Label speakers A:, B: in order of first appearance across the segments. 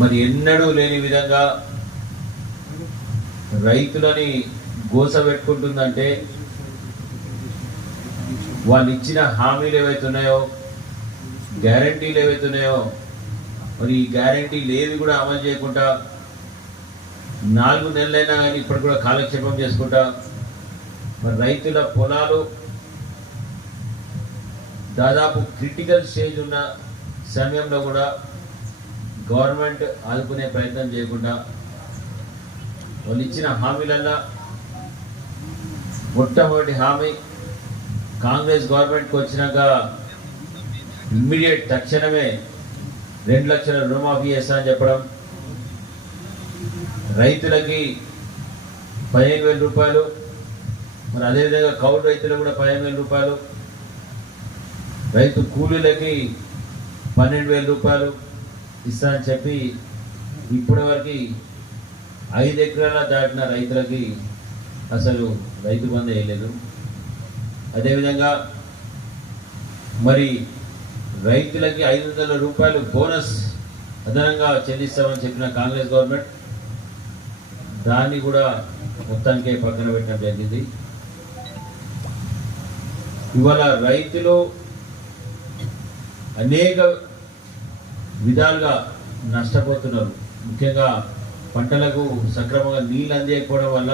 A: మరి ఎన్నడూ లేని విధంగా రైతులని గోసబెట్టుకుంటుందంటే వాళ్ళు ఇచ్చిన హామీలు ఏవైతున్నాయో గ్యారంటీలు ఏవైతున్నాయో మరి ఈ గ్యారంటీలు ఏవి కూడా అమలు చేయకుండా నాలుగు నెలలైనా కానీ ఇప్పుడు కూడా కాలక్షేపం చేసుకుంటా మరి రైతుల పొలాలు దాదాపు క్రిటికల్ స్టేజ్ ఉన్న సమయంలో కూడా గవర్నమెంట్ ఆదుకునే ప్రయత్నం చేయకుండా వాళ్ళు ఇచ్చిన హామీలల్లో మొట్టమొదటి హామీ కాంగ్రెస్ గవర్నమెంట్కి వచ్చినాక ఇమ్మీడియట్ తక్షణమే రెండు లక్షల రుణమాఫీ చేస్తా అని చెప్పడం రైతులకి పదిహేను వేల రూపాయలు మరి అదేవిధంగా కౌలు రైతులకు కూడా పదిహేను వేల రూపాయలు రైతు కూలీలకి పన్నెండు వేల రూపాయలు ఇస్తానని చెప్పి ఇప్పటి వరకు ఐదు ఎకరాల దాటిన రైతులకి అసలు రైతు బంధు వేయలేదు. అదేవిధంగా మరి రైతులకి ఐదు వందల రూపాయలు బోనస్ అదనంగా చెల్లిస్తామని చెప్పిన కాంగ్రెస్ గవర్నమెంట్ దాన్ని కూడా మొత్తానికే పక్కన పెట్టడం జరిగింది. ఇవాళ రైతులు అనేక విధాలుగా నష్టపోతున్నారు. ముఖ్యంగా పంటలకు సక్రమంగా నీళ్ళు అందియకపోవడం వల్ల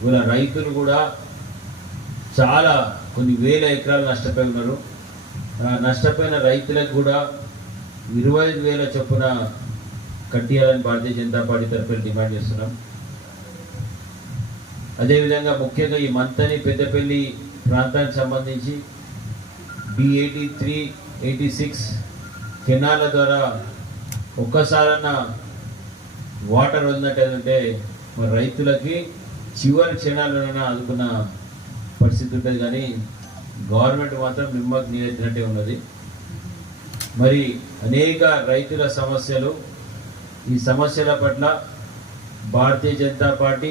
A: ఇవాళ రైతులు కూడా చాలా కొన్ని వేల ఎకరాలు నష్టపోయి ఉన్నారు నష్టపోయిన రైతులకు కూడా ఇరవై ఐదు వేల చొప్పున కట్టియాలని భారతీయ జనతా పార్టీ తరఫున డిమాండ్ చేస్తున్నాం. అదేవిధంగా ముఖ్యంగా ఈ మంతని పెద్దపల్లి ప్రాంతానికి సంబంధించి D eighty three eighty six కెనాల ద్వారా ఒక్కసారన్నా వాటర్ వదిలినట్టయితే మరి రైతులకి చివరి క్షణాలైనా ఆదుకున్న పరిస్థితి ఉంటుంది కానీ గవర్నమెంట్ మాత్రం నిమ్మకు నీరెత్తినట్టే ఉన్నది. మరి అనేక రైతుల సమస్యలు ఈ సమస్యల పట్ల భారతీయ జనతా పార్టీ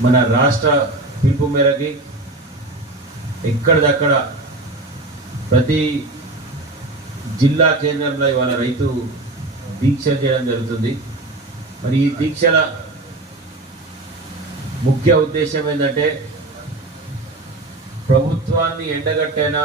A: మన రాష్ట్ర పిలుపు మేరకి ఎక్కడిదక్కడ ప్రతి జిల్లా కేంద్రంలో ఇవాళ రైతు దీక్ష చేయడం జరుగుతుంది. మరి ఈ దీక్షల ముఖ్య ఉద్దేశం ఏంటంటే ప్రభుత్వాన్ని ఎండగట్టైనా